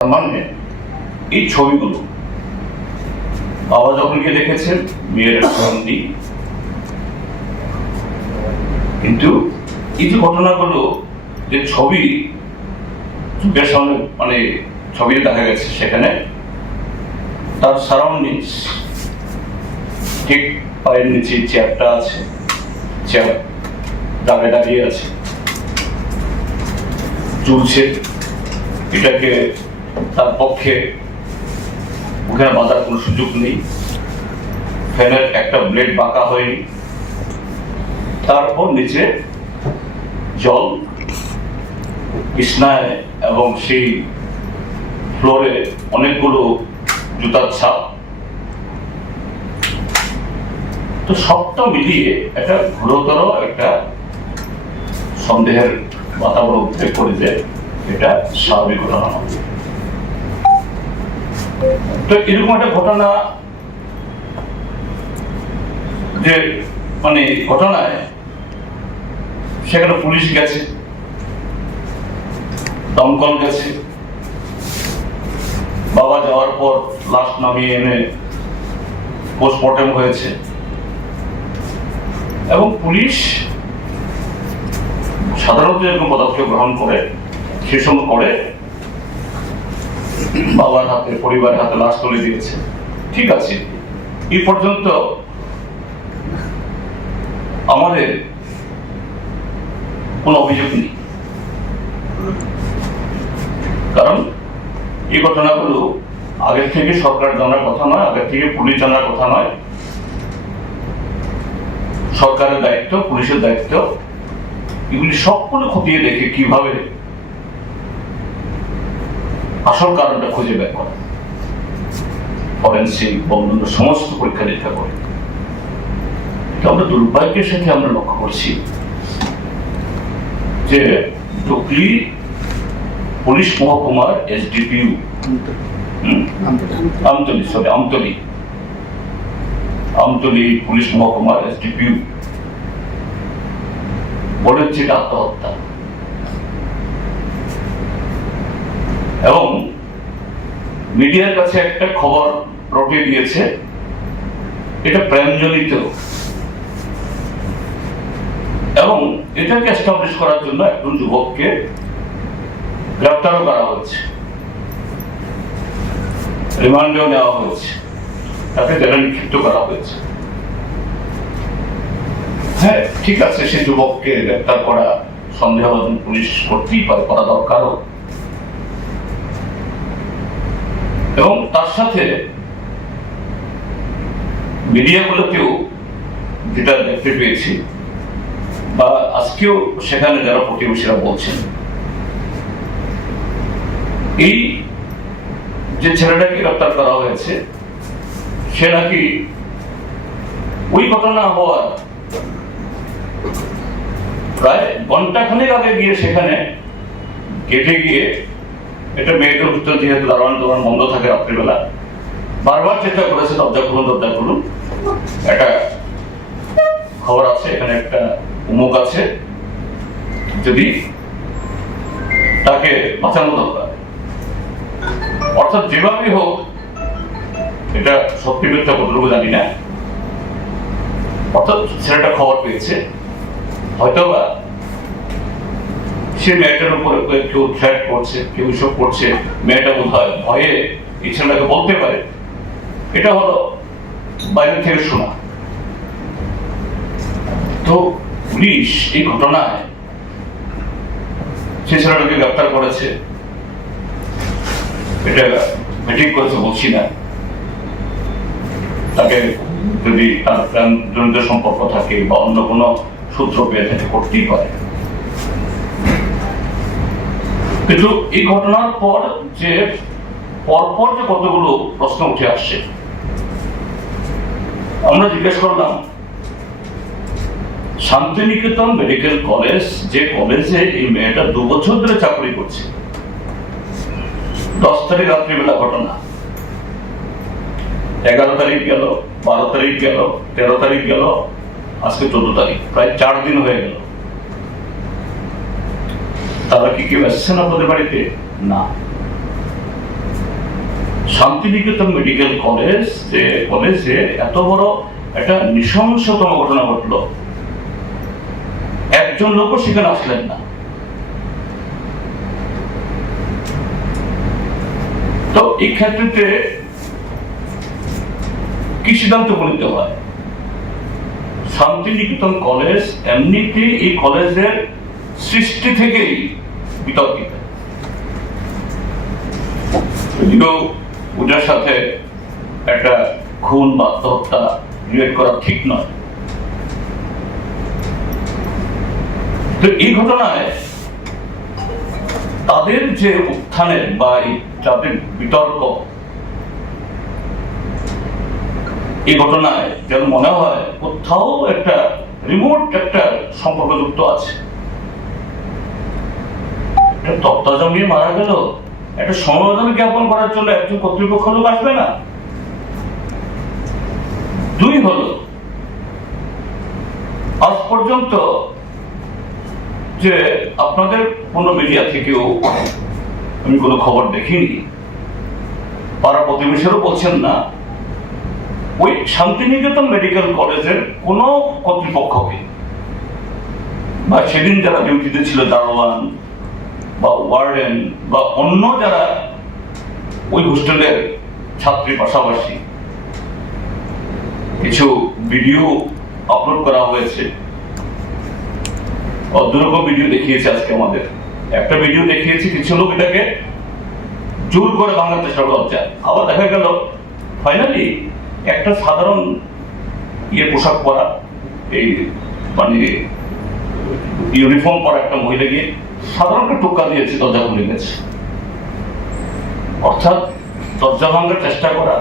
মানে এই ছবিগুলো বাবা যখন গিয়ে দেখেছেন মেয়ের সন্ধি, কিন্তু এই যে ঘটনাগুলো যে ছবি চোখের সামনে মানে ছবি দেখা গেছে, সেখানে তার সারাউন্ডিংস ঠিক পায়ের নিচে চেয়ারটা আছে, চেয়ার দাঁড়িয়ে দাঁড়িয়ে আছে, চলছে, এটাকে তার পক্ষে ওখানে বাঁধার কোনো সুযোগ নেই, ফ্যানের একটা ব্লেড বাঁকা হয়নি, তারপর নিচে জল, বিছনায় এবং সেই ফ্লোরে অনেকগুলো জুতার ছাপ। তো সবটা মিলিয়ে একটা ঘোরতর একটা সন্দেহের বাতাবরণ উদ্রেক করে যে এটা স্বাভাবিক ঘটনা নয়। তো এরকম একটা ঘটনা যে মানে ঘটনায় সেখানে পুলিশ গেছে, দমকল গেছে, বাবা যাওয়ার পর লাশ নামিয়ে এনে পোস্টমর্টেম হয়েছে এবং পুলিশ সাধারণত এরকম পদক্ষেপ গ্রহণ করে সে সময় করে বাবার হাতে, পরিবারের হাতে লাশ তুলে দিয়েছে। ঠিক আছে, এই পর্যন্ত আমাদের কোনো অভিযোগ নেই, কারণ এই ঘটনাগুলো আগের থেকে সরকার জানার কথা নয়, আগের থেকে পুলিশ জানার কথা নয়। সরকারের দায়িত্ব, পুলিশের দায়িত্ব এগুলি সবগুলো খতিয়ে দেখে কিভাবে আসল কারণটা খুঁজে বের করা, ফরেনসিক অন্যান্য সমস্ত পরীক্ষা নিরীক্ষা করে। আমরা দুর্ভাগ্যের সাথে আমরা লক্ষ্য করছি যে ডুকলি পুলিশ মহকুমার এসডিপিইউ আমতলী পুলিশ মহকুমার এসডিপিইউ বলেছে এটা আত্মহত্যা, এবং মিডিয়ার কাছে একটা খবর রটিয়ে দিয়েছে এটা প্রেমজনিত, এবং এটাকে এস্টাবলিশ করার জন্য একজন যুবককে গ্রেফতারও করা হয়েছে, রিমান্ডেও নেওয়া হয়েছে, তাকে জেলে নিক্ষিপ্ত করা হয়েছে। হ্যাঁ, ঠিক আছে, সে যুবককে গ্রেফতার করা সন্দেহভাজন পুলিশ করতেই পারে, করা দরকারও, এবং তার সাথে মিডিয়াগুলোকেও যেটা দেখতে পেয়েছি বা আজকেও সেখানে যারা প্রতিবেশীরা বলছেন, এই যে ছেলেটাকে গ্রেফতার করা হয়েছে সে নাকি ওই ঘটনা হওয়ার প্রায় ঘন্টাখানেক আগে গিয়ে সেখানে গেটে গিয়ে, এটা মেয়েদের হোস্টেল যেহেতু দারোয়ান বন্ধ থাকে রাত্রিবেলা, বারবার চেষ্টা করেছে দরজা খুলুন, একটা খবর আছে, এখানে একটা উমুক আছে, যদি তাকে বাঁচানো দরকার। অর্থাৎ যেভাবেই হোক, এটা সত্যি মিথ্যা কতটুকু জানি না, অর্থাৎ ছেলেটা খবর পেয়েছে, হয়তোবা সে মেয়েটার উপরে কেউ থ্রেট করছে, কেউ এসব করছে, মেয়েটা বোধ হয় ভয়ে এই ছেলেটাকে বলতে পারে। এটা হলো বাইরে থেকে শোনা। তো পুলিশ এই ঘটনায় সে ছেলেটাকে গ্রেফতার করেছে, এটা মিটিং করেছে বলছি না, তাকে যদি তার প্রেমজনিত সম্পর্ক থাকে বা অন্য কোনো সূত্র পেয়ে থাকে করতেই পারে। কিন্তু এই ঘটনার পর যে পরপর যে কতগুলো প্রশ্ন উঠে আসছে, আমরা জিজ্ঞেস করলাম শান্তিনিকেতন মেডিকেল কলেজ, যে কলেজে এই মেয়েটা 2 বছর ধরে চাকরি করছে, 10 তারিখ রাত্রিবেলা ঘটনা, 11 তারিখ গেল, 12 তারিখ গেল, 13 তারিখ গেল, আজকে 14 তারিখ, প্রায় 4 দিন হয়ে গেল। তারা কি কেউ এসেছেন আপনাদের বাড়িতে? না। শান্তিনিকেতন মেডিকেল কলেজ, যে কলেজে এত বড় একটা নৃশংসতম ঘটনা ঘটলো, একজন লোকও সেখানে আসলেন না। তো এই ক্ষেত্রে কি সিদ্ধান্ত উপনীত হয়? শান্তিনিকেতন কলেজ এমনিতে এই কলেজের সৃষ্টি থেকেই বিতর্কিত। যদিও পূজার সাথে একটা খুন বা আত্মহত্যা রিলেট করা ঠিক নয়, তো এই ঘটনায় তাদের যে উত্থানের বা যাদের বিতর্ক, এই ঘটনায় যেন মনে হয় কোথাও একটা রিমোট একটা সম্পর্ক যুক্ত আছে। একটা তত্ত্ব জমিয়ে মারা গেল, একটা সমবেদনা জ্ঞাপন করার জন্য একজন কর্তৃপক্ষ লোক আসবে না? দুই হলো, আজ পর্যন্ত যে আপনাদের কোনো মিডিয়া থেকেও আমি কোনো খবর দেখিনি, পাড়া প্রতিবেশীরও বলছেন না, ওই শান্তিনিকেতন মেডিকেল কলেজের কোন কর্তৃপক্ষকে বা সেদিন যারা ডিউটিতে ছিল, দারোয়ান বা ওয়ার্ডেন বা অন্য যারা ওই হোস্টেলের ছাত্রী, পাশাপাশি কিছু ভিডিও আপলোড করা হয়েছে। দুরকম ভিডিও দেখিয়েছে আজকে আমাদের। একটা ভিডিও দেখিয়েছে কিছু লোক এটাকে জোর করে ভাঙার চেষ্টা করছে, আবার দেখা গেল ফাইনালি একটা সাধারণ পোশাক পরা, এই মানে ইউনিফর্ম পরা একটা মহিলা গিয়ে সাধারণ একটা টোকা দিয়েছে, দরজা খুলে গেছে। অর্থাৎ দরজা ভাঙার চেষ্টা করা,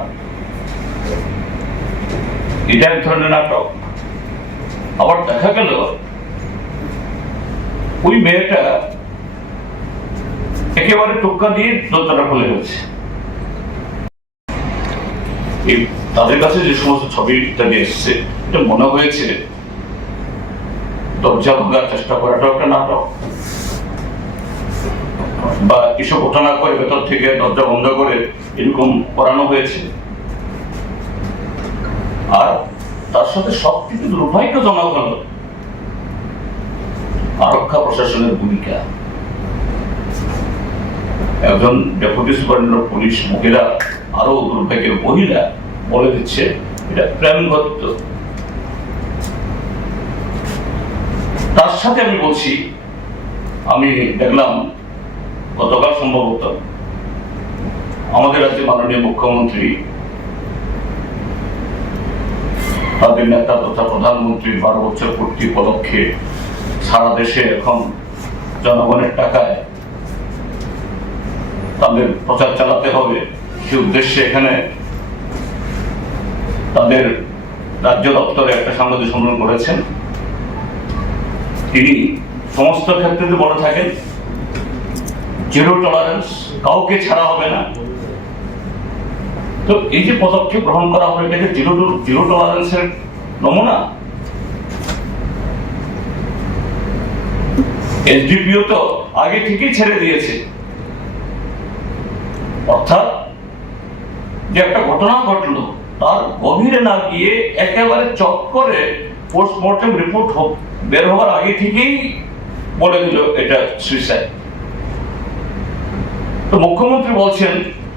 এটা এক ধরনের নাটক। আবার দেখা গেল ওই মেয়েটা একেবারে টোকা দিয়ে দরজাটা খুলে গেছে। তাদের কাছে যে সমস্ত ছবিটা এসছে, এটা মনে হয়েছে দরজা ভাঙার চেষ্টা করাটা একটা নাটক, বা এসব ঘটনা করে ভেতর থেকে দরজা বন্ধ করে এরকম করানো হয়েছে। আর তার সাথে সবকিছু দুর্ভাগ্যজনক হল আরক্ষা প্রশাসনের ভূমিকা। একজন ডেপুটি সুপারিনটেন্ডেন্ট অফ পুলিশ মহিলা, আরো দুর্ভাগ্যের মহিলা, বলে দিচ্ছে এটা প্রেমগত। তার সাথে আমি বলছি, আমি দেখলাম গতকাল সম্ভবত আমাদের রাজ্যের মাননীয় মুখ্যমন্ত্রী, তাদের নেতা তথা প্রধানমন্ত্রীর 12 বছর পূর্তি উপলক্ষে সারা দেশে এখন জনগণের টাকায় তাদের প্রচার চালাতে হবে, সে উদ্দেশ্যে এখানে তাদের রাজ্য দপ্তরে একটা সাংবাদিক সম্মেলন করেছেন। তিনি সমস্ত ক্ষেত্রে বলে থাকেন জিরো টলারেন্স, কাউকে ছাড়া হবে না। তো এই যে পদক্ষেপ গ্রহণ করা হবে, এটাকে জিরো টলারেন্সের নমুনা। এসডিপিও তো আগে থেকেই ছেড়ে দিয়েছে। অর্থাৎ যে একটা ঘটনা ঘটলো, তার গভীরে না গিয়ে একেবারে চক্করে পোস্টমর্টেম রিপোর্ট বের হওয়ার আগে থেকেই বলে দিল এটা সুইসাইড। তো মুখ্যমন্ত্রী বলছেন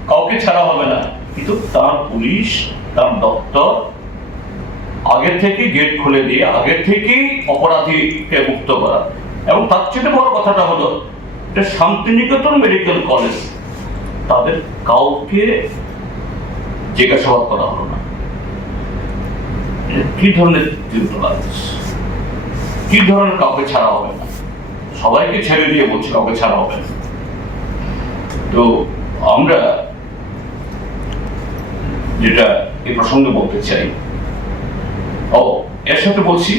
কাউকে ছাড়া হবে না, কিন্তু তার পুলিশ, তার দপ্তর আগে থেকে গেট খুলে দিয়ে আগে থেকেই অপরাধীকে মুক্ত করা। এবং তার চেয়ে বড় কথাটা হলো, এটা শান্তিনিকেতন মেডিকেল কলেজ, তাদের কাউকে জিজ্ঞাসাবাদ করা হলো না। কি ধরনের কি ধরনের কাউকে ছাড়া হবে না, সবাইকে ছেড়ে দিয়ে বলছে কাউকে ছাড়া হবে না। তো আমরা যেটা এই প্রসঙ্গে বলতে চাই, এর সাথে বলছি,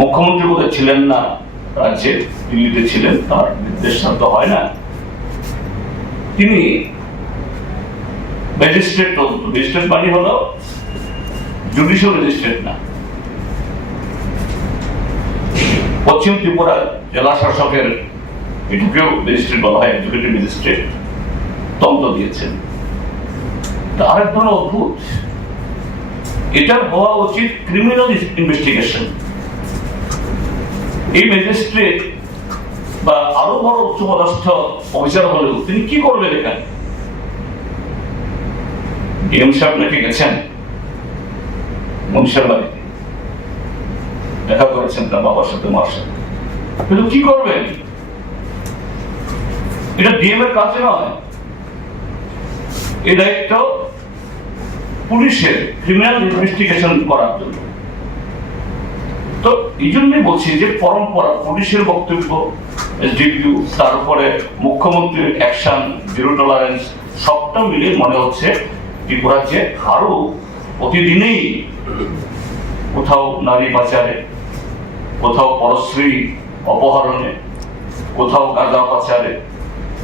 মুখ্যমন্ত্রী বোধহয় ছিলেন না রাজ্যে, দিল্লিতে ছিলেন, তার নির্দেশ তো হয় না। তিনি ম্যাজিস্ট্রেট, ম্যাজিস্ট্রেট মানে হলো জুডিশিয়াল ম্যাজিস্ট্রেট না, পশ্চিম ত্রিপুরা জেলা শাসকের এটুকুও ম্যাজিস্ট্রেট বলা হয়, এক্সিকিউটিভ ম্যাজিস্ট্রেট। তদন্ত দিয়েছেন। আরেক ধরনের অদ্ভুত, এটার হওয়া উচিত ক্রিমিনাল ইনভেস্টিগেশন। এই ম্যাজিস্ট্রেট বা আরো বড় উচ্চপদস্থ অফিসার হলেও তিনি কি করবেন এখানে? ডিএম সাহেব নাকি গেছেন মনীষার বাড়িতে, দেখা করেছেন তার বাবার সাথে, মার সাথে, কিন্তু কি করবেন? এটা ডিএম এর কাছে নয়, এই দায়িত্ব পুলিশের ক্রিমিনাল ইনভেস্টিগেশন করার জন্য। তো এই জন্যই বলছি যে পরম্পরা, পুলিশের বক্তব্য, এসডিপিউ, তারপরে মুখ্যমন্ত্রীর অ্যাকশন, জিরো টলারেন্স, সবটা মিলে মনে হচ্ছে ত্রিপুরা যে আরো প্রতিদিনেই কোথাও নারী পাচারে, কোথাও পরশ্রী অপহরণে, কোথাও গাঁজা পাচারে,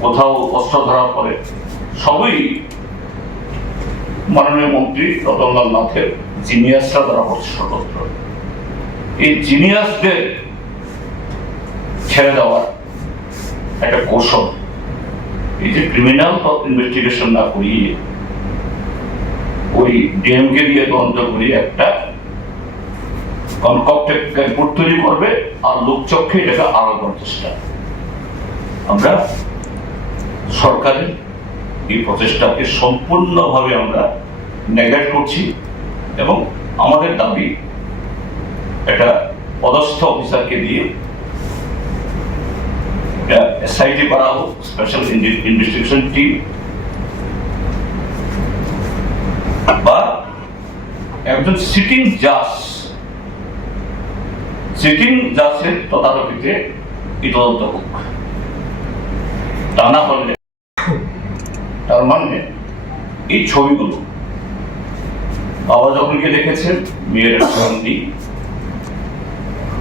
কোথাও অস্ত্র ধরা পড়ে, সবই মাননীয় মন্ত্রী রতনলাল নাথের জিনিয়াসরা ধরা পড়ছে সর্বত্র। এই জিনিয়াসদের ছেড়ে দেওয়ার একটা কৌশল, এই যে ক্রিমিনাল ইনভেস্টিগেশন না করিয়ে ওই ডিএমকে দিয়ে তদন্ত করিয়ে একটা কনকপ্টেড রিপোর্ট তৈরি করবে আর লোকচক্ষে এটাকে আড়াল করার চেষ্টা। আমরা সরকারের এই প্রচেষ্টাকে সম্পূর্ণভাবে আমরা নেগলেক্ট করছি এবং আমাদের দাবি একটা পদস্থ অফিসারকে দিয়ে এসআইটি করা হোক, স্পেশাল ইনভেস্টিগেশন টিম, বা একজন সিটিং জাজের তদারকিতে এই তদন্ত হোক। তা না হলে তার মানে এই ছবিগুলো বাবা যখন গিয়ে দেখেছেন, মেয়ের সঙ্গী